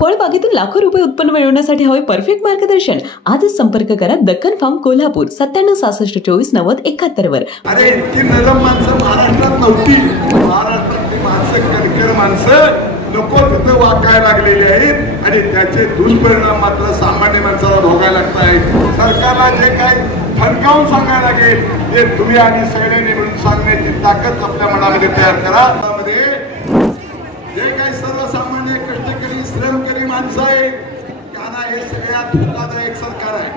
फळबागेतून लाखो रुपये उत्पन्न मिळवण्यासाठी हवे परफेक्ट मार्गदर्शन. आजच संपर्क करा दक्कन फार्म कोल्हापूर 9766249071 वर. अरे इतकी नरम माणसं महाराष्ट्रात नव्हती. महाराष्ट्रातली माणसं कणकर माणसं नको तिथं वाकायला लागलेली आहेत आणि त्याचे दुष्परिणाम मात्र सामान्य माणसाला भोगायला लागत आहेत. सरकारला जे काही ठणकावून सांगायला लागेल ते तुम्ही आणि सगळ्यांनी मिळून सांगण्याची ताकद आपल्या मनामध्ये तयार करा. जे काही सर्वसामान्य कष्टकरी श्रमकरी माणसं आहेत त्यांना हे सगळ्यात धोकादायक सरकार आहे.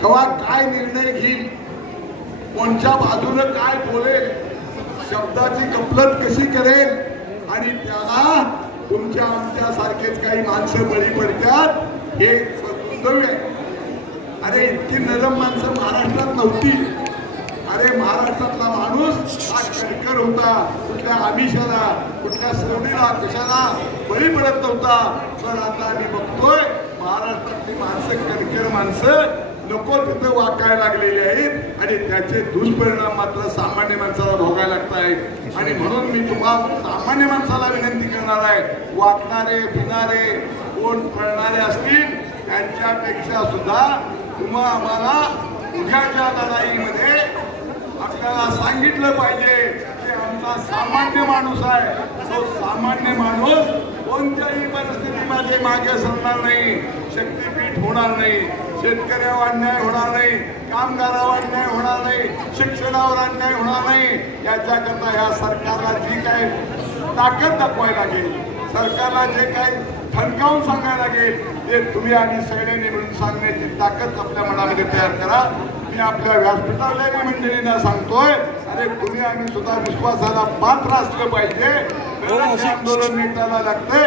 केव्हा काय निर्णय घेईल, कोणत्या बाजूने काय बोलेल, शब्दाची गफलत कशी करेल आणि त्याला तुमच्या आमच्या सारखेच काही माणसं बळी पडतात हे दुर्दैव आहे. अरे इतकी नरम माणसं महाराष्ट्रात नव्हती. अरे महाराष्ट्रातला माणूस हा कणकर होता. कुठल्या आमिषाला कुठल्या सवडीला कशाला बळी पडत नव्हता. पण आता आम्ही बघतोय महाराष्ट्रातली माणसं कणकर माणसं नको तिथं वाकायला लागलेली आहेत आणि त्याचे दुष्परिणाम मात्र सामान्य माणसाला भोगायला लागत आहेत. आणि म्हणून मी तुम्हाला सामान्य माणसाला विनंती करणार आहे, वाकणारे फिरणारे कोण पळणारे असतील त्यांच्यापेक्षा सुद्धा तुम्हा आम्हाला उद्याच्या लढाईमध्ये आपल्याला सांगितलं पाहिजे की आमचा सामान्य माणूस आहे. तो सामान्य माणूस कोणत्याही परिस्थितीमध्ये मागे सरणार नाही, शक्तीपीठ होणार नाही, शेतकऱ्यावर अन्याय होणार नाही, कामगारावर अन्याय होणार नाही, शिक्षणावर अन्याय होणार नाही. याच्याकरता ह्या सरकारला जी काय ताकद दाखवायला लागेल, सरकारला जे काही ठणकावून सांगायला लागेल ते तुम्ही आणि सगळ्यांनी मिळून सांगण्याची ताकद आपल्या मनामध्ये तयार करा. मी आपल्या व्यासपीठावरल्या मंडळींना सांगतोय, अरे तुम्ही आम्ही सुद्धा विश्वासाला पात्र असलं पाहिजे. आंदोलन नेटायला लागतंय.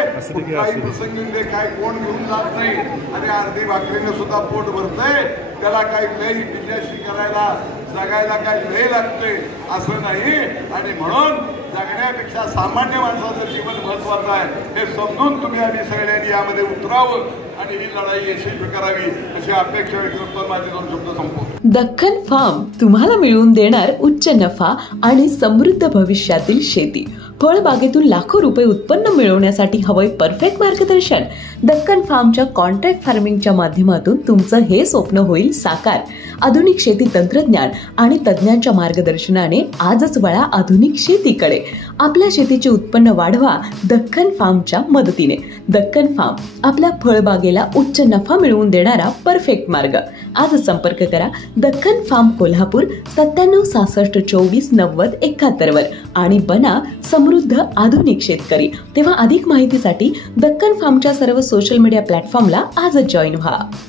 काही प्रसंगी काय कोण घेऊन जात नाही. अरे अर्धी भाकरीने सुद्धा पोट भरतंय. त्याला काही लई बिजनेसी करायला जगायला काही लय लागतंय असं नाही. आणि म्हणून जगण्यापेक्षा सामान्य माणसाचं जीवन महत्वाचं आहे हे समजून तुम्ही आम्ही सगळ्यांनी यामध्ये उतरावं आणि ही लढाई यशस्वी करावी अशी अपेक्षा व्यक्त करतो. माझे दोन शब्द संपवतो. दक्कन फार्म तुम्हाला मिळवून देणार उच्च नफा आणि समृद्ध भविष्यातील शेती. फळबागेतून लाखो रुपये उत्पन्न मिळवण्यासाठी हवंय परफेक्ट मार्गदर्शन. दक्कन फार्मच्या कॉन्ट्रॅक्ट फार्मिंगच्या माध्यमातून तुमचं हे स्वप्न होईल साकार. आधुनिक शेती तंत्रज्ञान आणि तज्ञांच्या मार्गदर्शनाने आजच वळा आधुनिक शेतीकडे. आपल्या शेतीचे उत्पन्न वाढवा दक्कन फार्मच्या मदतीने. दक्कन फार्म आपल्या फळबागेला उच्च नफा मिळवून देणारा परफेक्ट मार्ग. आजच संपर्क करा दक्कन फार्म कोल्हापूर 9766249071 वर आणि बना समृद्ध आधुनिक शेतकरी. तेव्हा अधिक माहितीसाठी दक्कन फार्मच्या सर्व सोशल मीडिया प्लॅटफॉर्मला आजच जॉईन व्हा.